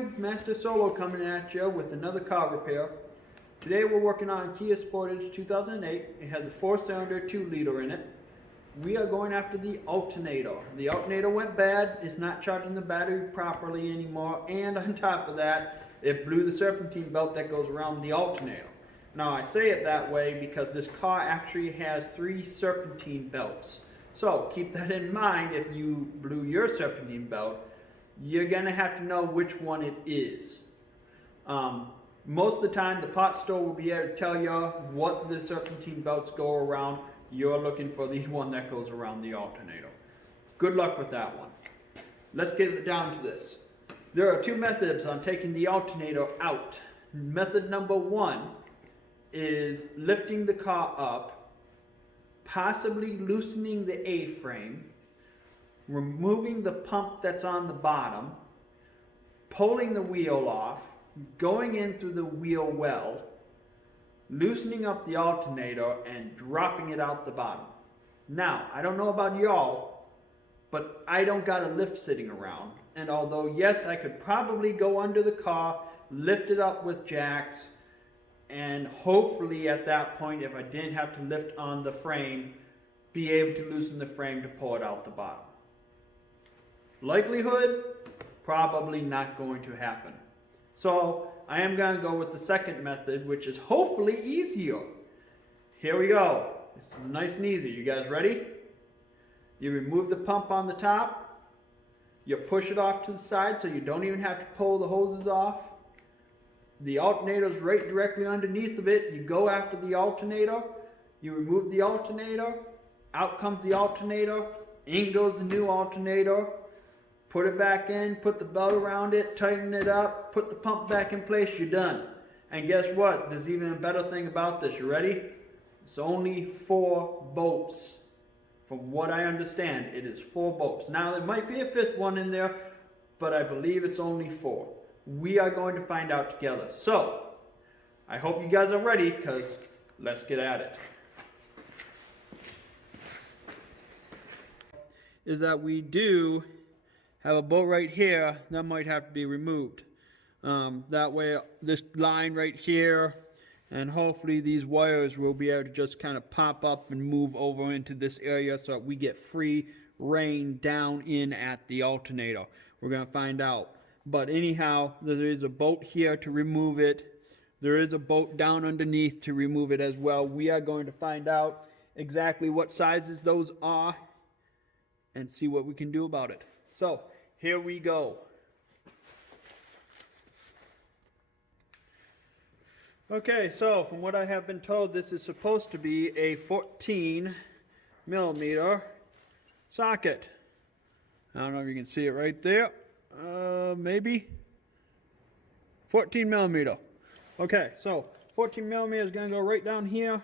YouTube, Master Solo coming at you with another car repair. Today we're working on Kia Sportage 2008. It has a 4-cylinder 2-liter in it. We are going after the alternator. The alternator went bad, it's not charging the battery properly anymore, and on top of that, it blew the serpentine belt that goes around the alternator. Now I say it that way because this car actually has 3 serpentine belts. So keep that in mind. If you blew your serpentine belt, you're going to have to know which one it is. Most of the time the part store will be able to tell you what the serpentine belts go around. You're looking for the one that goes around the alternator. Good luck with that one. Let's get down to this. There are 2 methods on taking the alternator out. Method number 1 is lifting the car up, possibly loosening the A-frame, removing the pump that's on the bottom, pulling the wheel off, going in through the wheel well, loosening up the alternator, and dropping it out the bottom. Now, I don't know about y'all, but I don't got a lift sitting around. And although, yes, I could probably go under the car, lift it up with jacks, and hopefully at that point, if I didn't have to lift on the frame, be able to loosen the frame to pull it out the bottom. Likelihood? Probably not going to happen. So I am going to go with the second method, which is hopefully easier. Here we go. It's nice and easy. You guys ready? You remove the pump on the top. You push it off to the side so you don't even have to pull the hoses off. The alternator is right directly underneath of it. You go after the alternator. You remove the alternator. Out comes the alternator. In goes the new alternator. Put it back in, put the belt around it, tighten it up, put the pump back in place, you're done. And guess what? There's even a better thing about this. You ready? It's only 4 bolts. From what I understand, it is 4 bolts. Now, there might be a 5th one in there, but I believe it's only 4. We are going to find out together. So, I hope you guys are ready, because let's get at it. Is that we do have a bolt right here that might have to be removed. That way this line right here, and hopefully these wires will be able to just kind of pop up and move over into this area so that we get free rein down in at the alternator. We're going to find out. But anyhow, there is a bolt here to remove it. There is a bolt down underneath to remove it as well. We are going to find out exactly what sizes those are and see what we can do about it. So, here we go. Okay, so from what I have been told, this is supposed to be a 14 millimeter socket. I don't know if you can see it right there. Maybe 14 millimeter. Okay, so 14 millimeter is going to go right down here.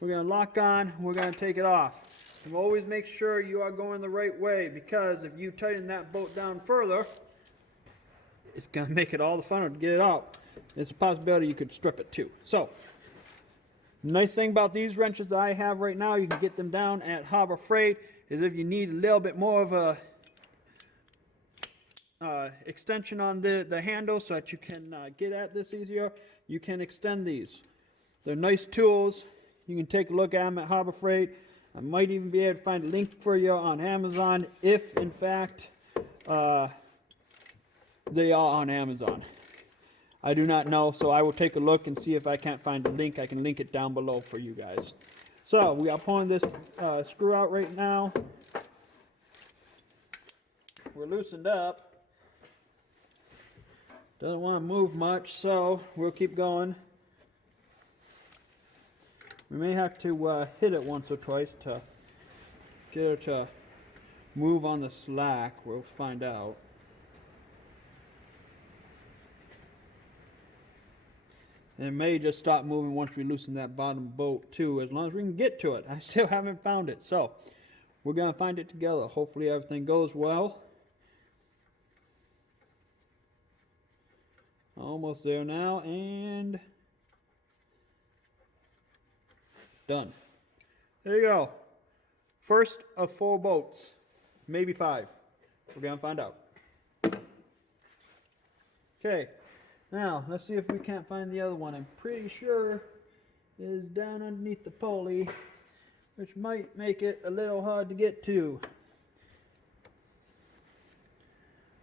We're going to lock on. We're going to take it off. And always make sure you are going the right way, because if you tighten that bolt down further, it's going to make it all the funner to get it out. There's a possibility you could strip it too. So, nice thing about these wrenches that I have right now, you can get them down at Harbor Freight, is if you need a little bit more of a extension on the handle so that you can get at this easier, you can extend these. They're nice tools. You can take a look at them at Harbor Freight. I might even be able to find a link for you on Amazon if, in fact, they are on Amazon. I do not know, so I will take a look and see if I can't find a link. I can link it down below for you guys. So, we are pulling this screw out right now. We're loosened up. Doesn't want to move much, so we'll keep going. We may have to hit it once or twice to get her to move on the slack. We'll find out. And it may just stop moving once we loosen that bottom bolt too, as long as we can get to it. I still haven't found it, so we're going to find it together. Hopefully everything goes well. Almost there now, and done. There you go. First of 4 bolts, maybe 5. We're going to find out. Okay, now let's see if we can't find the other one. I'm pretty sure it is down underneath the pulley, which might make it a little hard to get to.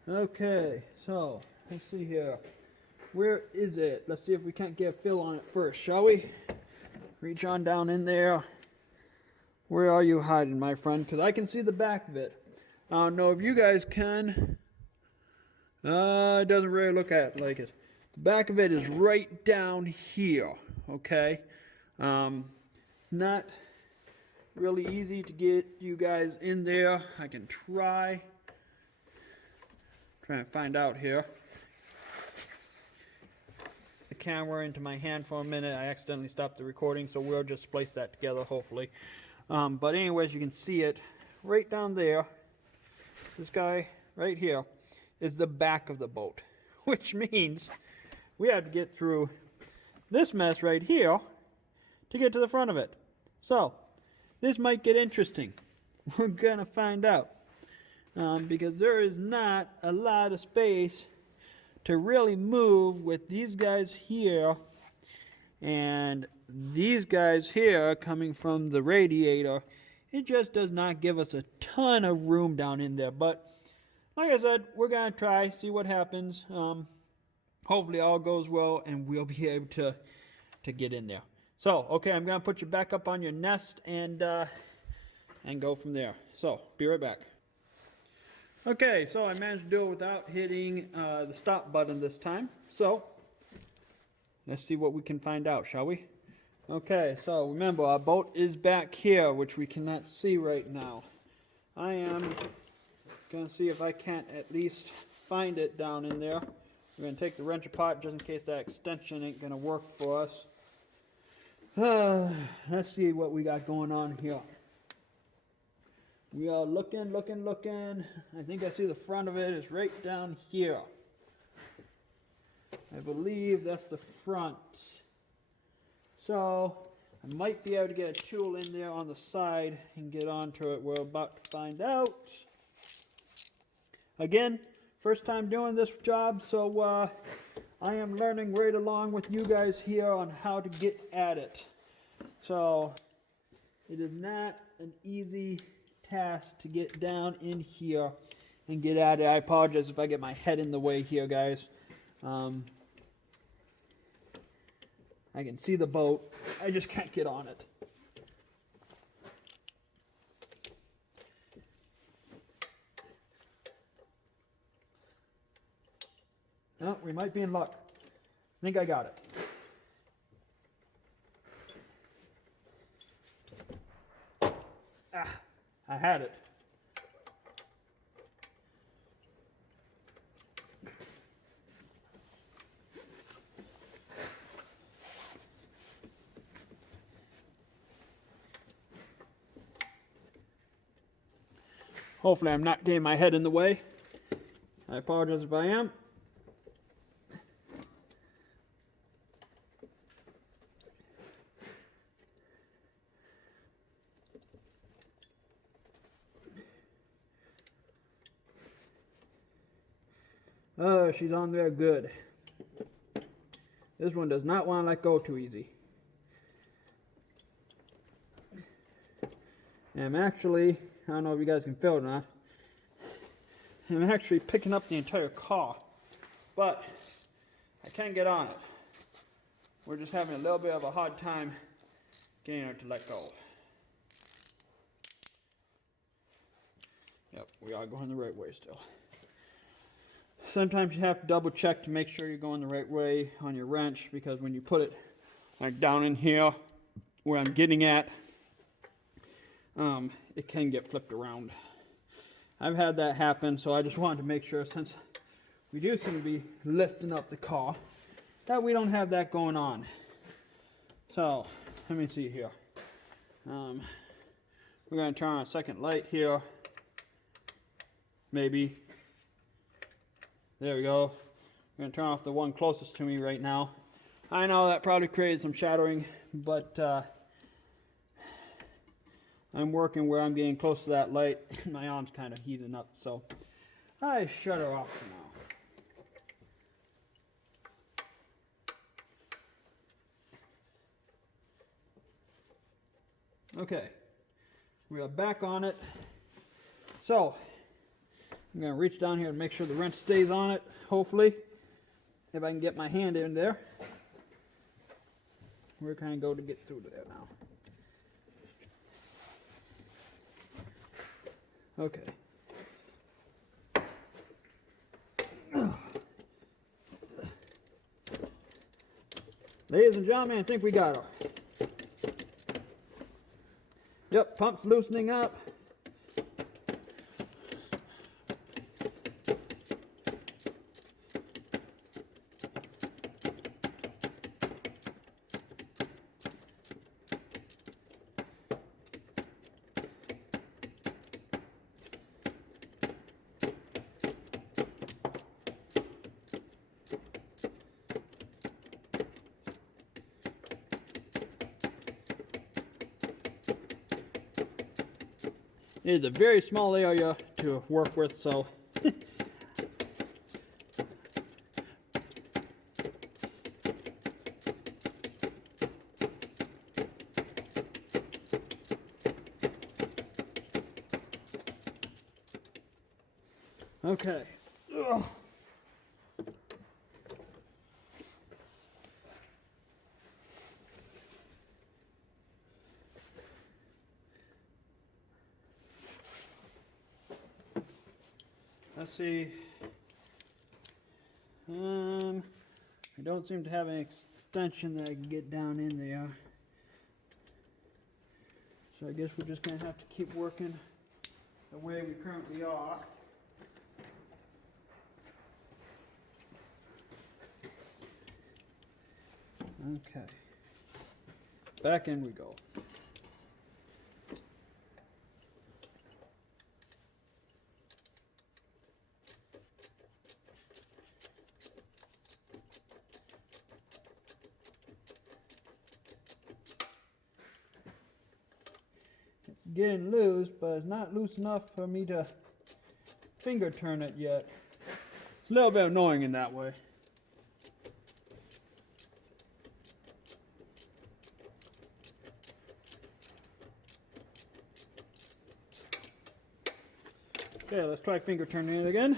Okay, so let's see here. Where is it? Let's see if we can't get a feel on it first, shall we? Reach on down in there. Where are you hiding, my friend? Because I can see the back of it. I don't know if you guys can. It doesn't really look like it. The back of it is right down here, okay? It's not really easy to get you guys in there. I can trying to find out here. The camera into my hand for a minute. I accidentally stopped the recording, so we'll just place that together, hopefully. But anyways, you can see it right down there. This guy right here is the back of the boat, which means we have to get through this mess right here to get to the front of it. So this might get interesting. We're gonna find out, because there is not a lot of space to really move with these guys here and these guys here coming from the radiator. It just does not give us a ton of room down in there, but like I said, we're gonna try, see what happens. Hopefully all goes well and we'll be able to get in there. So, okay, I'm gonna put you back up on your nest and go from there. So, be right back. Okay, so I managed to do it without hitting the stop button this time. So, let's see what we can find out, shall we? Okay, so remember, our boat is back here, which we cannot see right now. I am gonna see if I can't at least find it down in there. We're gonna take the wrench apart just in case that extension ain't gonna work for us. Let's see what we got going on here. We are looking. I think I see the front of it is right down here. I believe that's the front. So I might be able to get a tool in there on the side and get onto it. We're about to find out. Again, first time doing this job, so I am learning right along with you guys here on how to get at it. So it is not an easy task to get down in here and get at it. I apologize if I get my head in the way here, guys. I can see the boat. I just can't get on it. Oh, we might be in luck. I think I got it. Ah, I had it. Hopefully I'm not getting my head in the way. I apologize if I am. Oh, she's on there good. This one does not want to let go too easy. And I'm actually, I don't know if you guys can feel it or not, I'm actually picking up the entire car, but I can't get on it. We're just having a little bit of a hard time getting her to let go. Yep, we are going the right way still. Sometimes you have to double check to make sure you're going the right way on your wrench, because when you put it like down in here where I'm getting at, it can get flipped around. I've had that happen, so I just wanted to make sure, since we do seem to be lifting up the car, that we don't have that going on. So, let me see here. We're going to turn on a second light here. Maybe. There we go. I'm going to turn off the one closest to me right now. I know that probably created some shadowing, but I'm working where I'm getting close to that light. My arm's kind of heating up, so I shut her off for now. Okay, we are back on it. So, I'm going to reach down here and make sure the wrench stays on it, hopefully. If I can get my hand in there. Where can I go to get through there now? Okay. Ladies and gentlemen, I think we got her. Yep, pump's loosening up. It is a very small area to work with, so okay. Ugh. Let's see. I don't seem to have an extension that I can get down in there. So I guess we're just going to have to keep working the way we currently are. Okay. Back in we go. It's getting loose, but it's not loose enough for me to finger turn it yet. It's a little bit annoying in that way. Okay, let's try finger turning it again.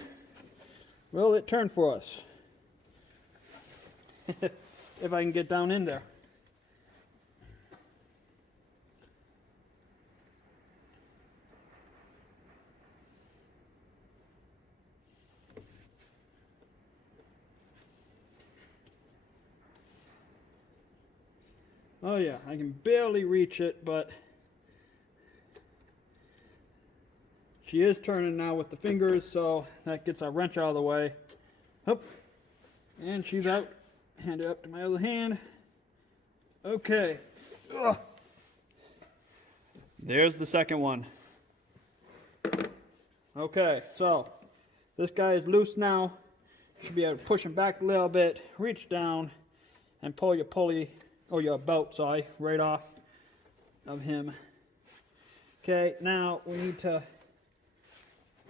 Will it turn for us? If I can get down in there. Oh yeah, I can barely reach it, but she is turning now with the fingers, so that gets our wrench out of the way. Hup. And she's out. Hand it up to my other hand. Okay. Ugh. There's the second one. Okay, so this guy is loose now. Should be able to push him back a little bit, reach down, and pull your pulley, or your belt, sorry, right off of him. Okay, now we need to,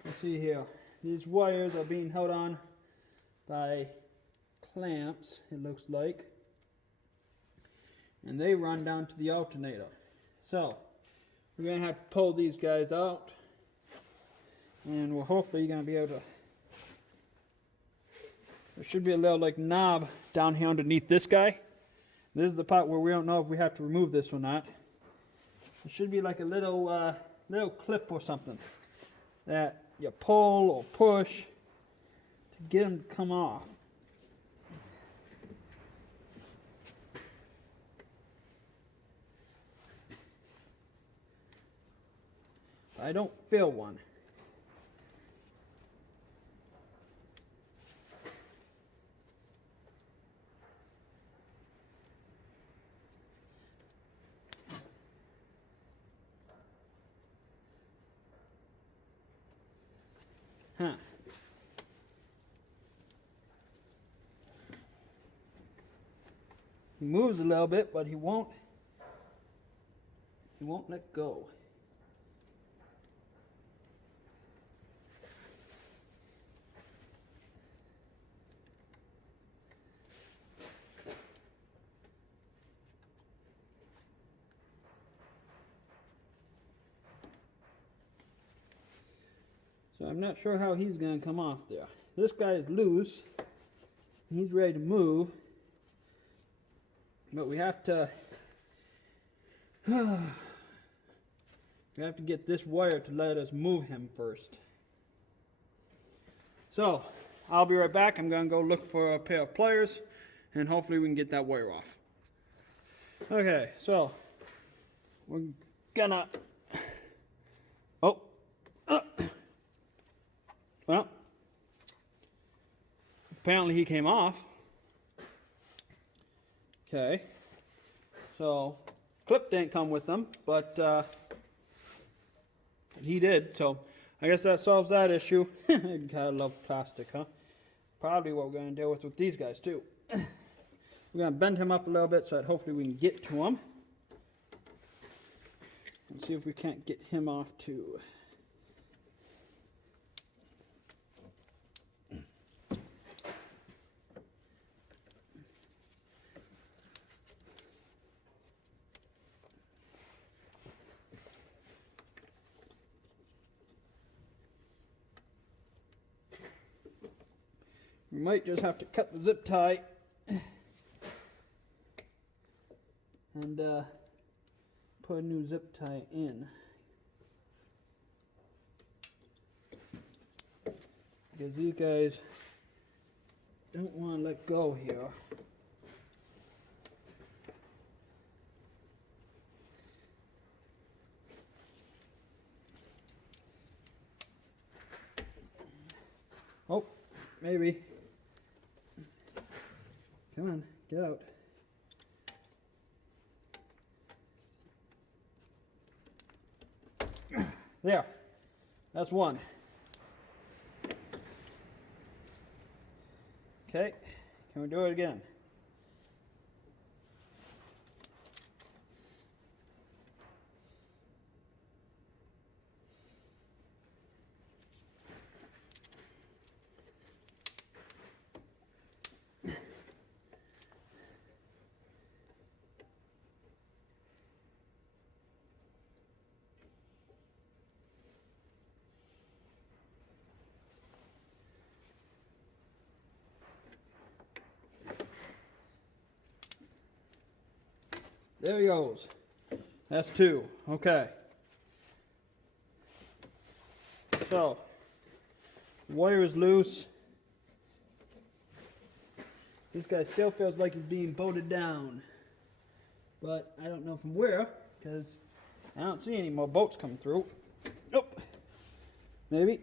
let's see here. These wires are being held on by clamps, it looks like. And they run down to the alternator. So, we're going to have to pull these guys out. And we're hopefully going to be able to, there should be a little like knob down here underneath this guy. This is the part where we don't know if we have to remove this or not. It should be like a little little clip or something that you pull or push to get them to come off. I don't feel one. Huh. He moves a little bit, but he won't let go. So I'm not sure how he's going to come off there. This guy is loose. He's ready to move. But we have to get this wire to let us move him first. So I'll be right back. I'm going to go look for a pair of pliers and hopefully we can get that wire off. Okay, so we're gonna well, apparently he came off. Okay, so clip didn't come with them, but he did, so I guess that solves that issue. Gotta love plastic, huh? Probably what we're gonna deal with these guys too. We're gonna bend him up a little bit so that hopefully we can get to him. And see if we can't get him off too. We might just have to cut the zip tie and put a new zip tie in, because these guys don't want to let go here. Oh, maybe. Come on, get out. There, that's one. Okay, can we do it again? There he goes. That's two. Okay. So, wire is loose. This guy still feels like he's being bolted down. But I don't know from where, because I don't see any more bolts coming through. Nope. Maybe.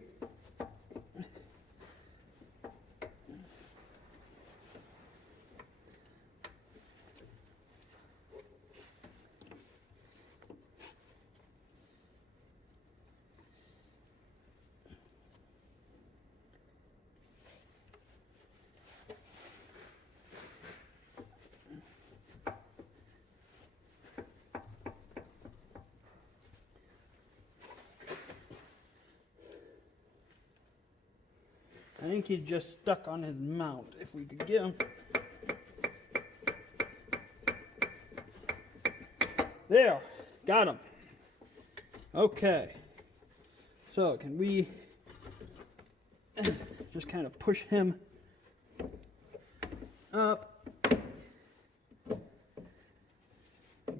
I think he's just stuck on his mount. If we could get him. There, got him. Okay. So can we just kind of push him up.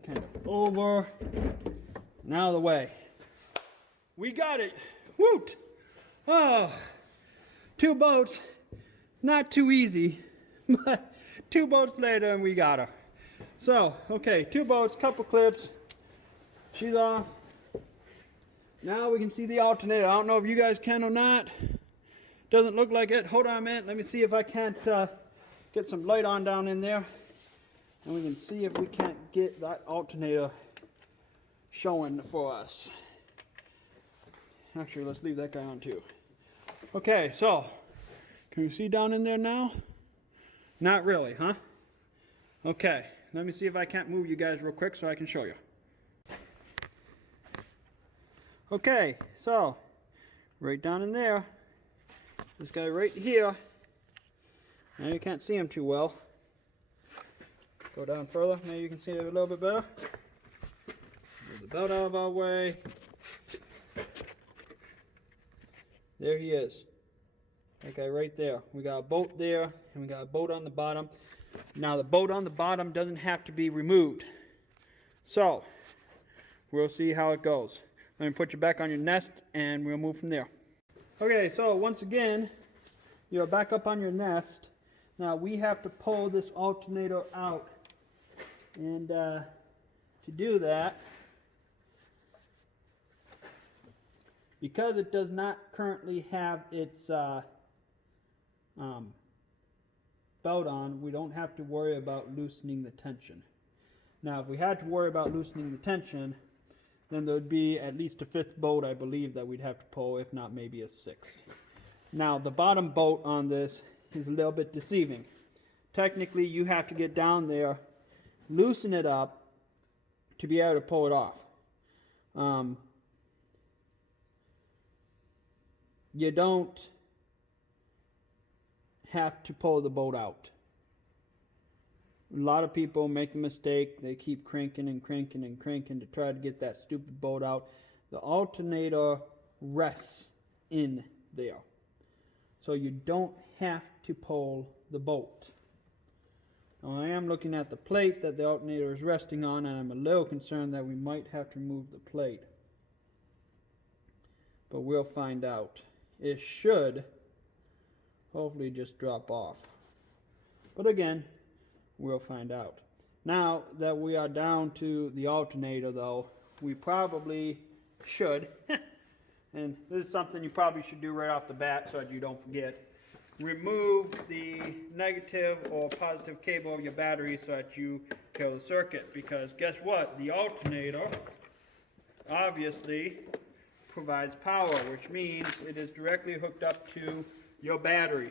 Kind of over. And out of the way. We got it. Woot! Oh. Two boats, not too easy, but 2 boats later and we got her. So, okay, 2 boats, couple clips, she's off. Now we can see the alternator. I don't know if you guys can or not. Doesn't look like it. Hold on a minute, let me see if I can't get some light on down in there. And we can see if we can't get that alternator showing for us. Actually, let's leave that guy on too. Okay, so, can you see down in there now? Not really, huh? Okay, let me see if I can't move you guys real quick so I can show you. Okay, so, right down in there, this guy right here, now you can't see him too well. Go down further, maybe you can see it a little bit better. Move the belt out of our way. There he is. That guy right there. We got a bolt there, and we got a bolt on the bottom. Now the bolt on the bottom doesn't have to be removed. So, we'll see how it goes. Let me put you back on your nest, and we'll move from there. Okay, so once again, you're back up on your nest. Now we have to pull this alternator out. And to do that, because it does not currently have its belt on, we don't have to worry about loosening the tension. Now, if we had to worry about loosening the tension, then there would be at least a 5th bolt, I believe, that we'd have to pull, if not maybe a 6th. Now, the bottom bolt on this is a little bit deceiving. Technically, you have to get down there, loosen it up to be able to pull it off. You don't have to pull the bolt out. A lot of people make the mistake, they keep cranking and cranking and cranking to try to get that stupid bolt out. The alternator rests in there. So you don't have to pull the bolt. Now I am looking at the plate that the alternator is resting on, and I'm a little concerned that we might have to remove the plate. But we'll find out. It should hopefully just drop off. But again, we'll find out. Now that we are down to the alternator though, we probably should, and this is something you probably should do right off the bat so that you don't forget, remove the negative or positive cable of your battery so that you kill the circuit. Because guess what? The alternator obviously provides power, which means it is directly hooked up to your battery.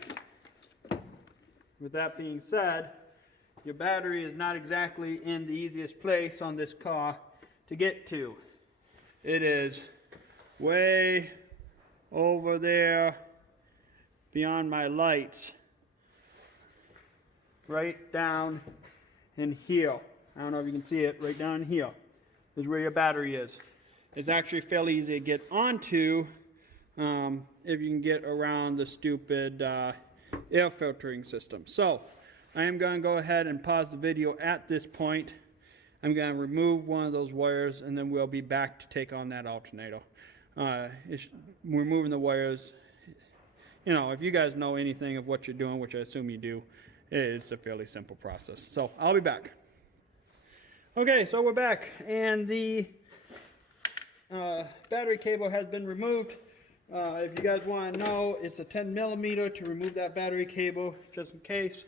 With that being said, your battery is not exactly in the easiest place on this car to get to. It is way over there beyond my lights, right down in here. I don't know if you can see it, right down here is where your battery is. It's actually fairly easy to get onto if you can get around the stupid air filtering system. So I am going to go ahead and pause the video at this point. I'm going to remove one of those wires, and then we'll be back to take on that alternator. Removing the wires, you know, if you guys know anything of what you're doing, which I assume you do, it's a fairly simple process. So I'll be back. Okay, so we're back, and the battery cable has been removed. If you guys want to know, it's a 10 millimeter to remove that battery cable, just in case.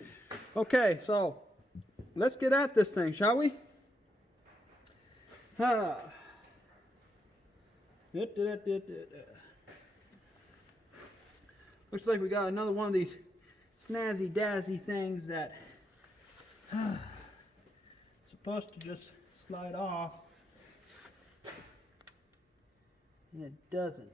Okay, so let's get at this thing, shall we? Looks like we got another one of these snazzy dazzy things that supposed to just slide off, and it doesn't.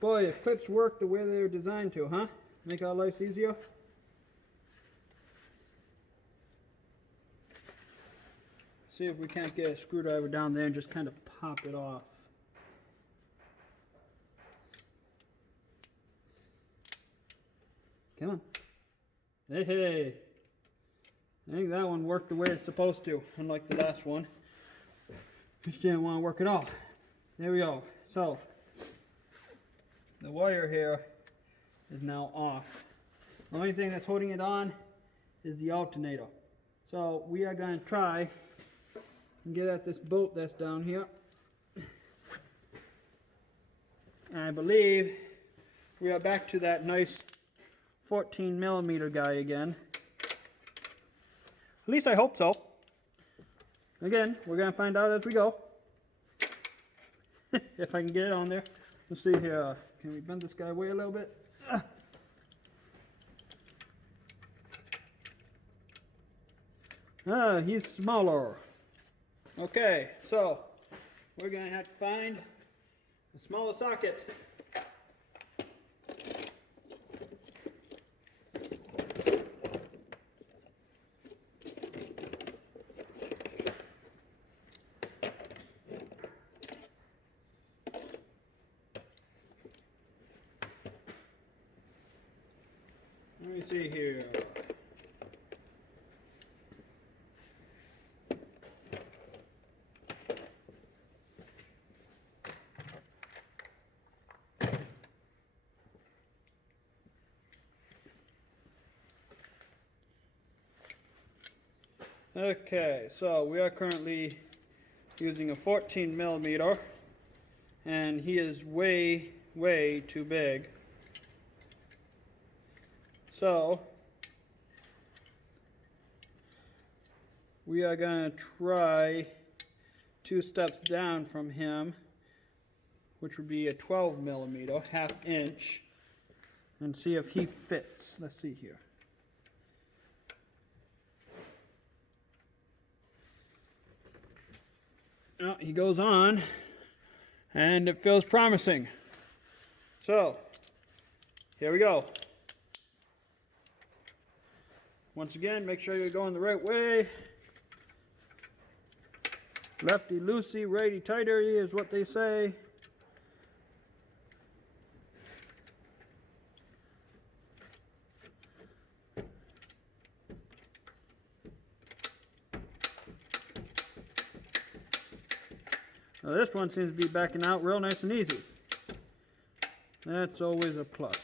Boy, if clips work the way they were designed to, huh? Make our lives easier. See if we can't get a screwdriver down there and just kind of pop it off. Come on. Hey, hey. I think that one worked the way it's supposed to, unlike the last one. Just didn't want to work at all. There we go. So, the wire here is now off. The only thing that's holding it on is the alternator. So we are going to try and get at this bolt that's down here. And I believe we are back to that nice 14 millimeter guy again. At least I hope so. Again, we're going to find out as we go. If I can get it on there. Let's see here. Can we bend this guy away a little bit? He's smaller. Okay, so we're gonna have to find the smallest socket. Let me see here. Okay, so we are currently using a 14 millimeter, and he is way too big. So we are going to try 2 steps down from him, which would be a 12 millimeter, ½ inch, and see if he fits. Let's see here. Oh, he goes on, and it feels promising. So, here we go. Once again, make sure you're going the right way. Lefty loosey, righty tighty is what they say. Now this one seems to be backing out real nice and easy. That's always a plus.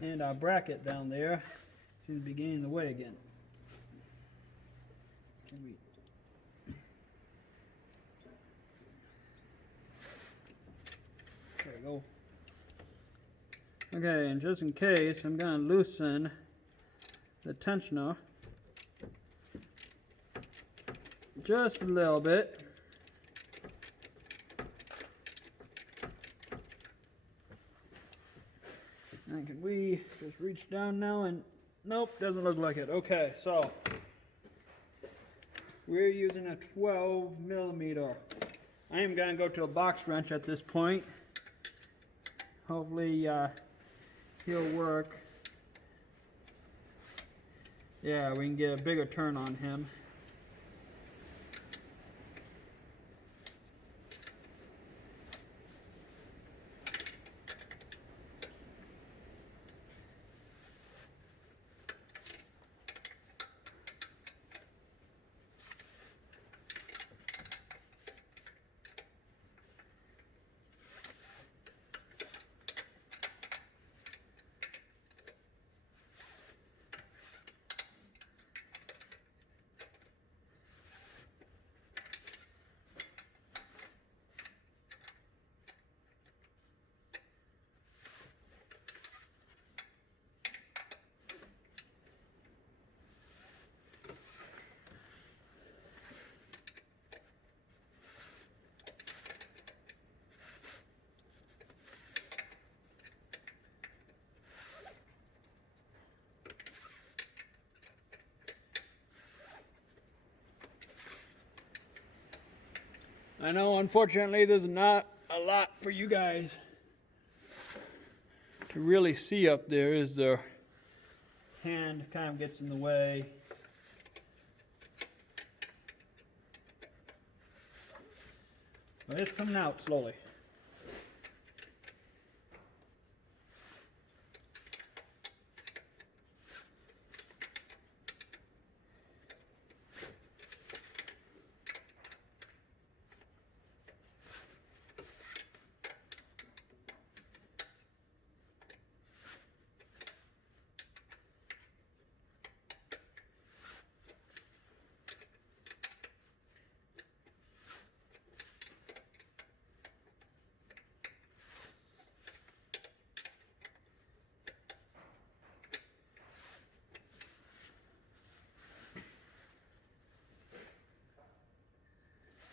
And our bracket down there seems to be getting in the way again. There we go. Okay, and just in case, I'm going to loosen the tensioner just a little bit. And can we just reach down now and nope, doesn't look like it. Okay, so we're using a 12 millimeter. I am going to go to a box wrench at this point. Hopefully he'll work. Yeah, we can get a bigger turn on him. I know, unfortunately, there's not a lot for you guys to really see up there as the hand kind of gets in the way. But it's coming out slowly.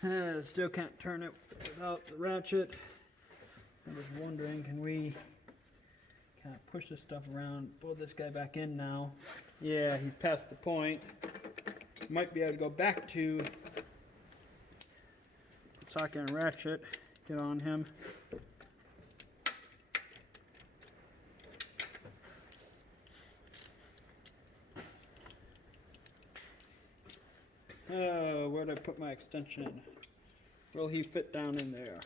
Still can't turn it without the ratchet. I was wondering, can we kind of push this stuff around, pull this guy back in now? Yeah, he's past the point. Might be able to go back to the socket and ratchet, get on him. Oh, where did I put my extension? Will he fit down in there?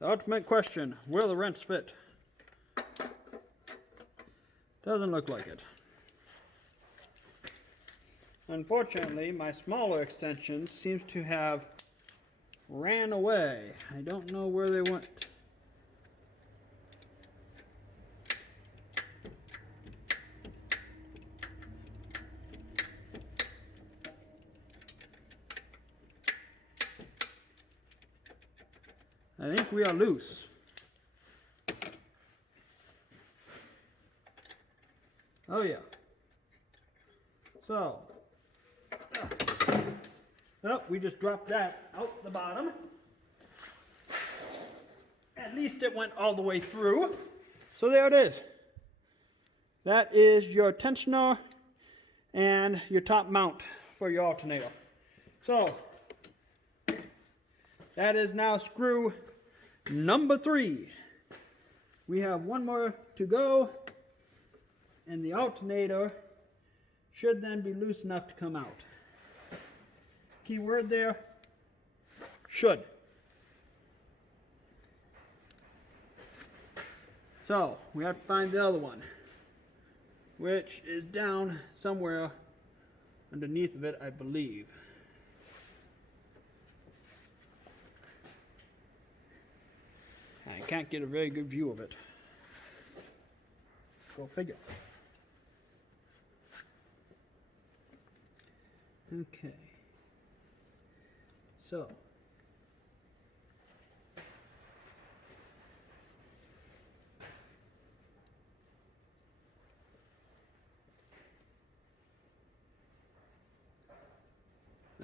The ultimate question, will the wrench fit? Doesn't look like it. Unfortunately, my smaller extension seems to have ran away. I don't know where they went. I think we are loose. Oh yeah. So, oh, we just dropped that out the bottom. At least it went all the way through. So there it is. That is your tensioner and your top mount for your alternator. So, that is now screw number 3. We have one more to go, and the alternator should then be loose enough to come out. Key word there, should. So, we have to find the other one, which is down somewhere underneath of it, I believe. I can't get a very good view of it. Go figure. Okay. So.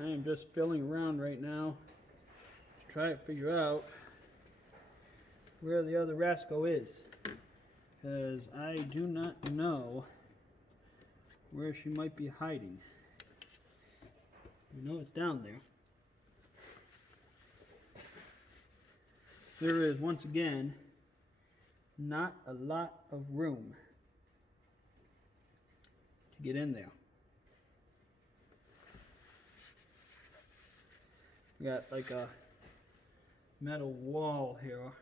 I am just filling around right now to try to figure out where the other rascal is, because I do not know where she might be hiding. I know it's down there. There is, once again, not a lot of room to get in there. We got like a metal wall here.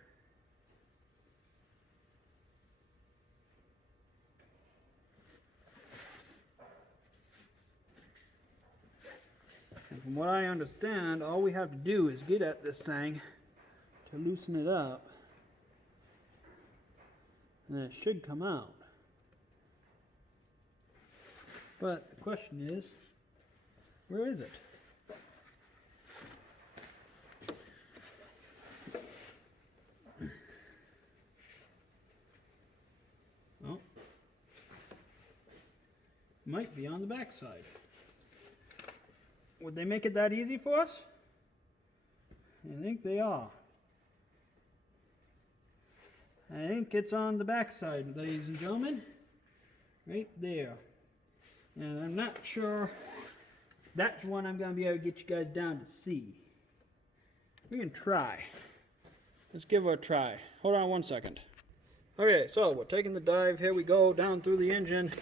And from what I understand, all we have to do is get at this thing to loosen it up, and it should come out. But the question is, where is it? Oh, might be on the back side. Would they make it that easy for us? I think they are. I think it's on the back side, ladies and gentlemen. Right there. And I'm not sure that's one I'm going to be able to get you guys down to see. We can try. Let's give her a try. Hold on one second. Okay, so we're taking the dive. Here we go, down through the engine.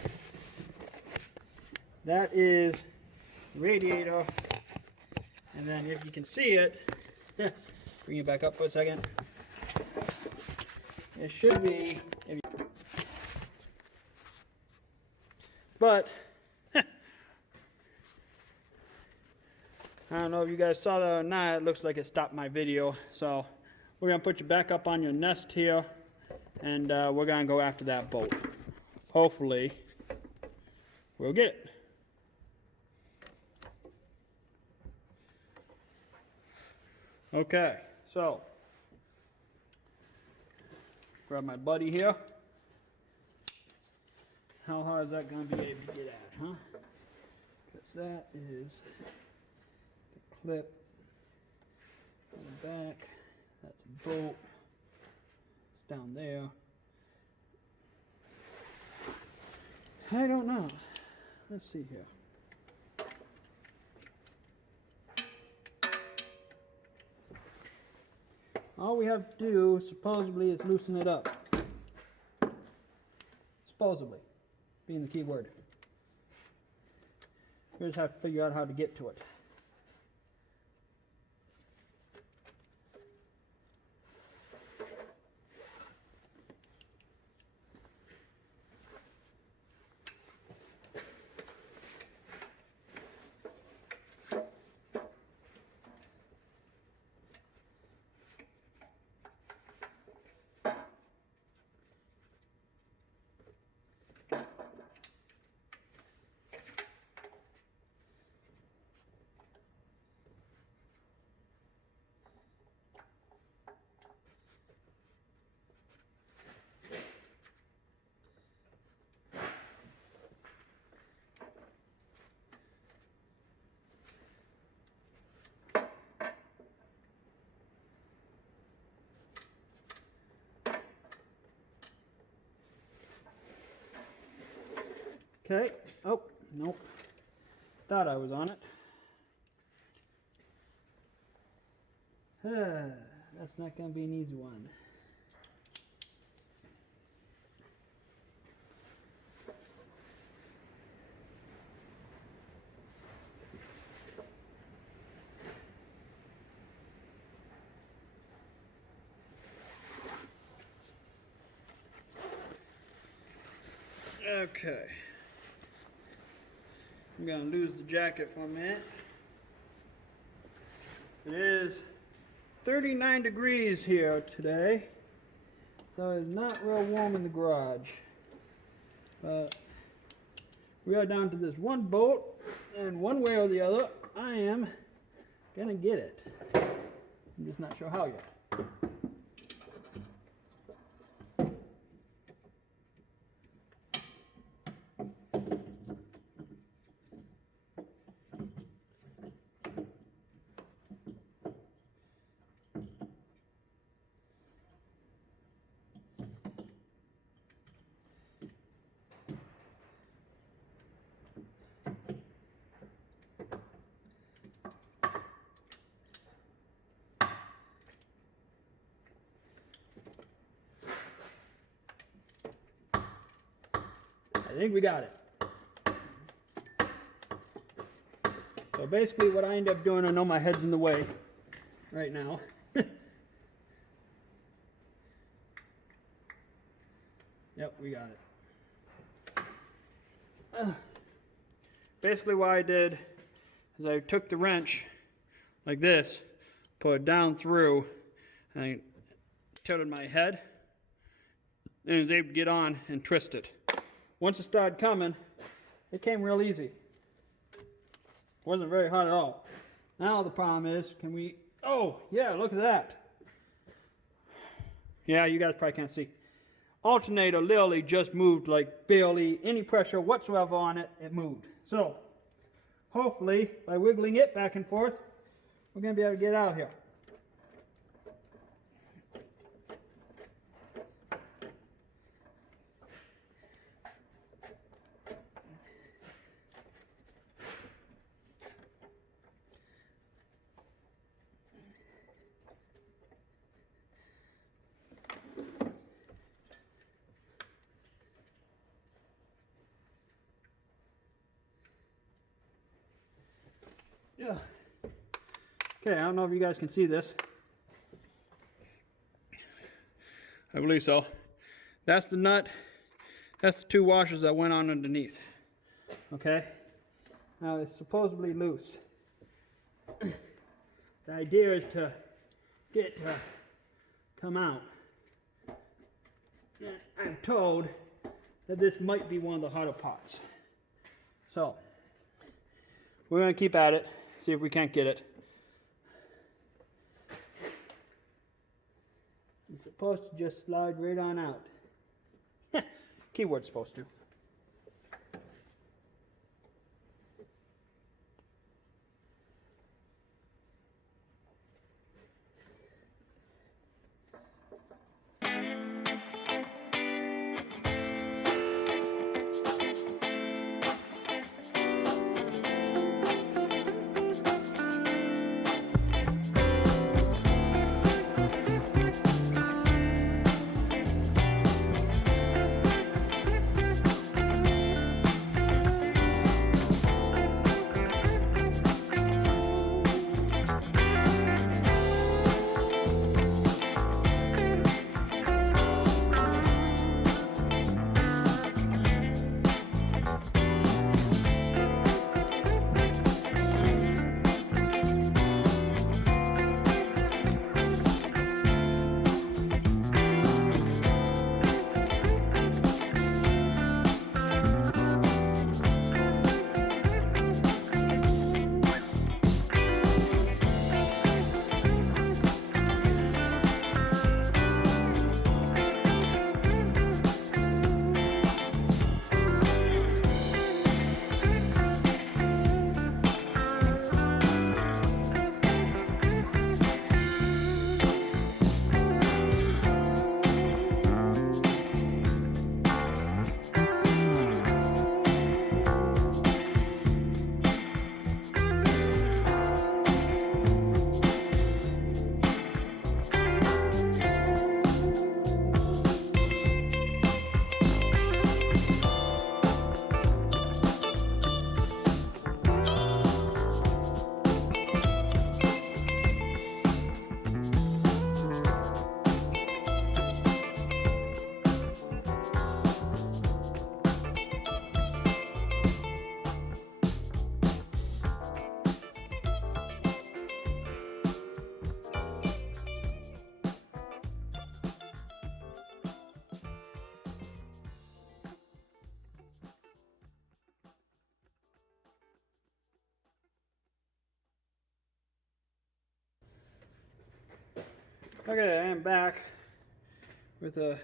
That is radiator, and then if you can see it, bring it back up for a second. It should be, but I don't know if you guys saw that or not. It looks like it stopped my video, so we're gonna put you back up on your nest here, and we're gonna go after that boat. Hopefully, we'll get it. Okay, so grab my buddy here. How hard is that going to be able to get at, huh? Because that is clip on the back. That's a bolt. It's down there. I don't know. Let's see here. All we have to do, supposedly, is loosen it up. Supposedly, being the key word. We just have to figure out how to get to it. Okay. Oh, nope. Thought I was on it. That's not going to be an easy one. Okay. I'm going to lose the jacket for a minute. It is 39 degrees here today, so it's not real warm in the garage. But we are down to this one bolt, and one way or the other, I am going to get it. I'm just not sure how yet. I think we got it. So basically what I end up doing, I know my head's in the way right now. Yep, we got it. Basically what I did is I took the wrench like this, put it down through, and I tilted my head, and I was able to get on and twist it. Once it started coming, it came real easy. Wasn't very hard at all. Now the problem is, can we, oh yeah, look at that. Yeah, you guys probably can't see. Alternator literally just moved, like barely any pressure whatsoever on it, it moved. So, hopefully, by wiggling it back and forth, we're going to be able to get out of here. Yeah. Okay, I don't know if you guys can see this. I believe so. That's the nut. That's the two washers that went on underneath. Okay. Now it's supposedly loose. The idea is to get it to come out. And I'm told that this might be one of the hotter parts. So we're going to keep at it. See if we can't get it. It's supposed to just slide right on out. Keyword supposed to. Okay, I am back with a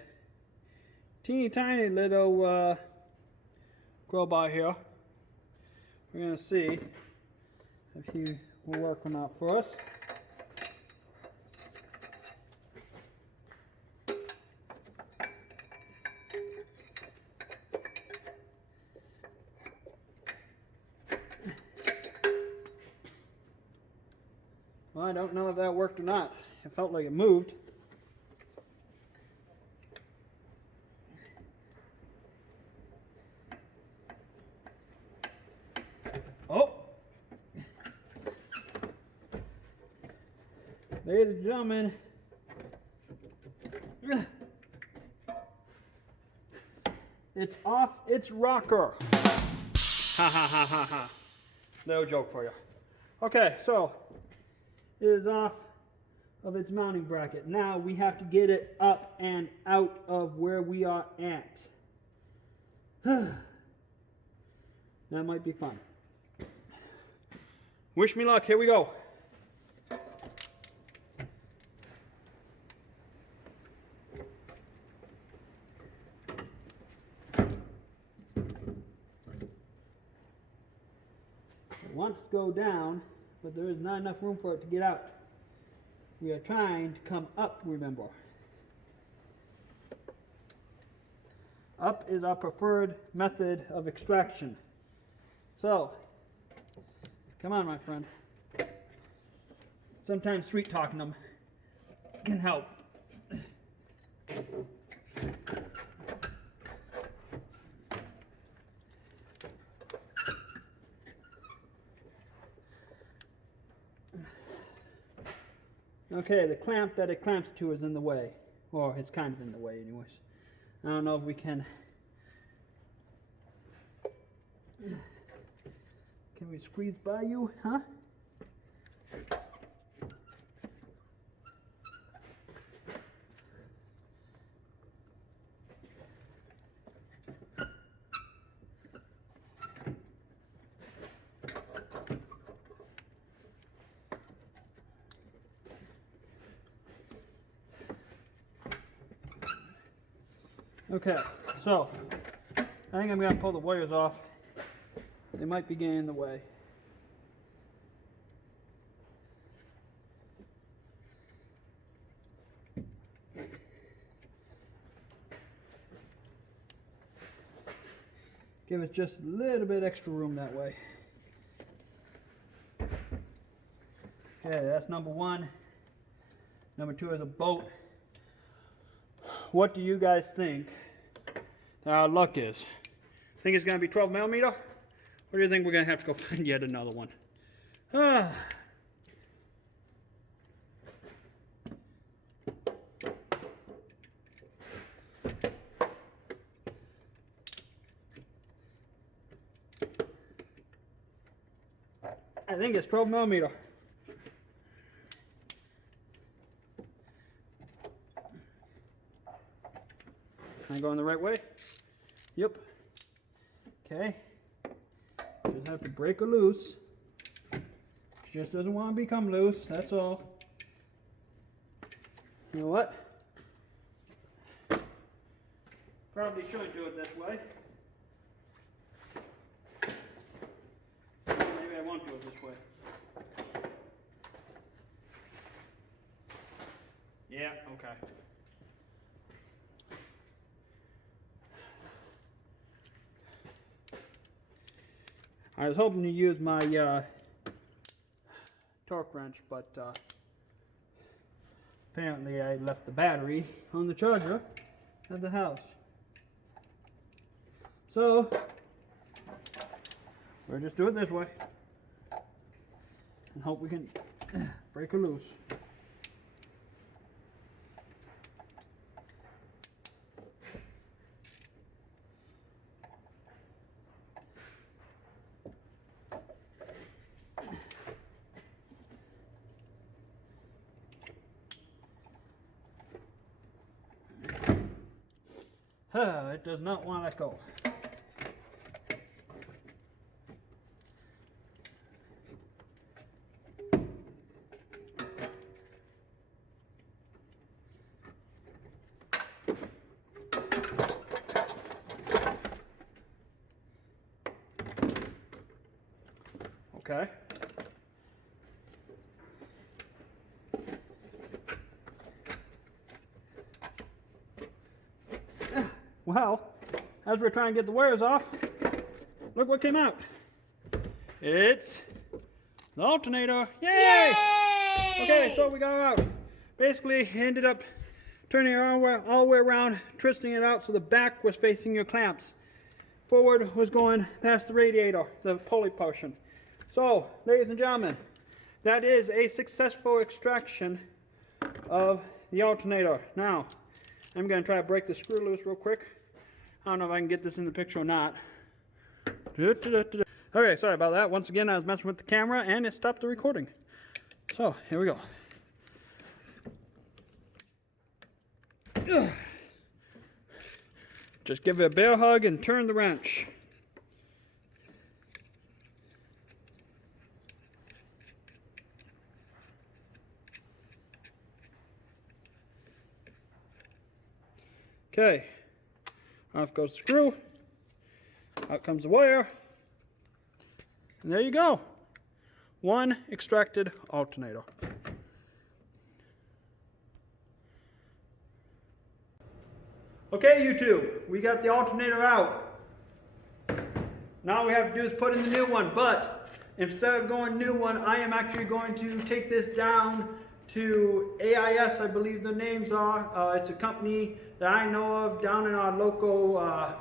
teeny tiny little crowbar here. We're going to see if he will work or not for us. Well, I don't know if that worked or not. It felt like it moved. Oh! Ladies and gentlemen, it's off its rocker. Ha ha ha ha ha. No joke for you. Okay, so it is off of its mounting bracket. Now we have to get it up and out of where we are at. That might be fun. Wish me luck. Here we go. It wants to go down, but there is not enough room for it to get out. We are trying to come up, remember. Up is our preferred method of extraction. So, come on, my friend. Sometimes sweet talking them can help. Okay, the clamp that it clamps to is in the way. Or it's kind of in the way anyways. I don't know if we can... Can we squeeze by you, huh? Okay, so I think I'm going to pull the wires off. They might be getting in the way. Give it just a little bit extra room that way. Okay, that's number one. Number two is a bolt. What do you guys think our luck is? Think it's going to be 12 millimeter? Or do you think we're going to have to go find yet another one? I think it's 12 millimeter. Am I going the right way? Yep. Okay. Just have to break her loose. She just doesn't want to become loose, that's all. You know what? Probably shouldn't do it this way. Maybe I won't do it this way. Yeah, okay. I was hoping to use my torque wrench, but apparently I left the battery on the charger at the house. So, we'll just do it this way and hope we can break her loose. It does not want to let go. Okay. Well, as we're trying to get the wires off, look what came out. It's the alternator. Yay! Yay! Okay, so we got out. Basically, ended up turning it all the way around, twisting it out so the back was facing your clamps. Forward was going past the radiator, the pulley portion. So, ladies and gentlemen, that is a successful extraction of the alternator. Now, I'm going to try to break the screw loose real quick. I don't know if I can get this in the picture or not. Okay, sorry about that. Once again, I was messing with the camera and it stopped the recording. So, here we go. Just give it a bear hug and turn the wrench. Okay, off goes the screw, out comes the wire, and there you go. One extracted alternator. Okay, YouTube, we got the alternator out. Now all we have to do is put in the new one, but instead of going new one, I am actually going to take this down to AIS, I believe the names are. It's a company that I know of down in our local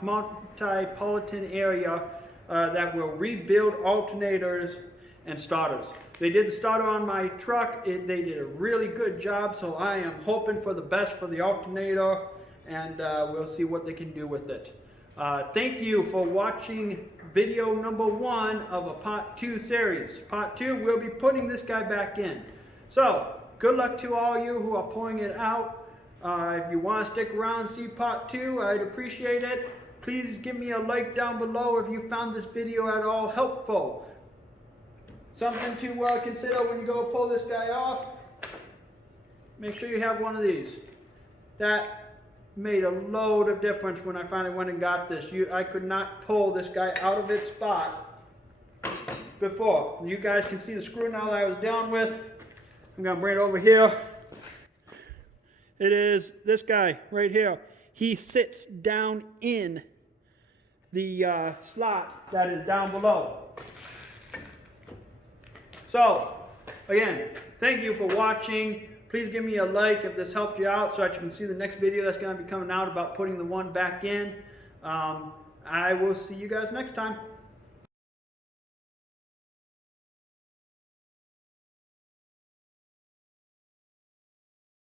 metropolitan area that will rebuild alternators and starters. They did the starter on my truck. They did a really good job, so I am hoping for the best for the alternator, and we'll see what they can do with it. Thank you for watching video number 1 of a part 2 series. Part 2, we'll be putting this guy back in. So, good luck to all you who are pulling it out. If you want to stick around and see part 2, I'd appreciate it. Please give me a like down below if you found this video at all helpful. Something to consider when you go pull this guy off. Make sure you have one of these. That made a load of difference when I finally went and got this. I could not pull this guy out of its spot before. You guys can see the screw now that I was down with. I'm going to bring it over here. It is this guy right here. He sits down in the slot that is down below. So, again, thank you for watching. Please give me a like if this helped you out so that you can see the next video that's going to be coming out about putting the one back in. I will see you guys next time.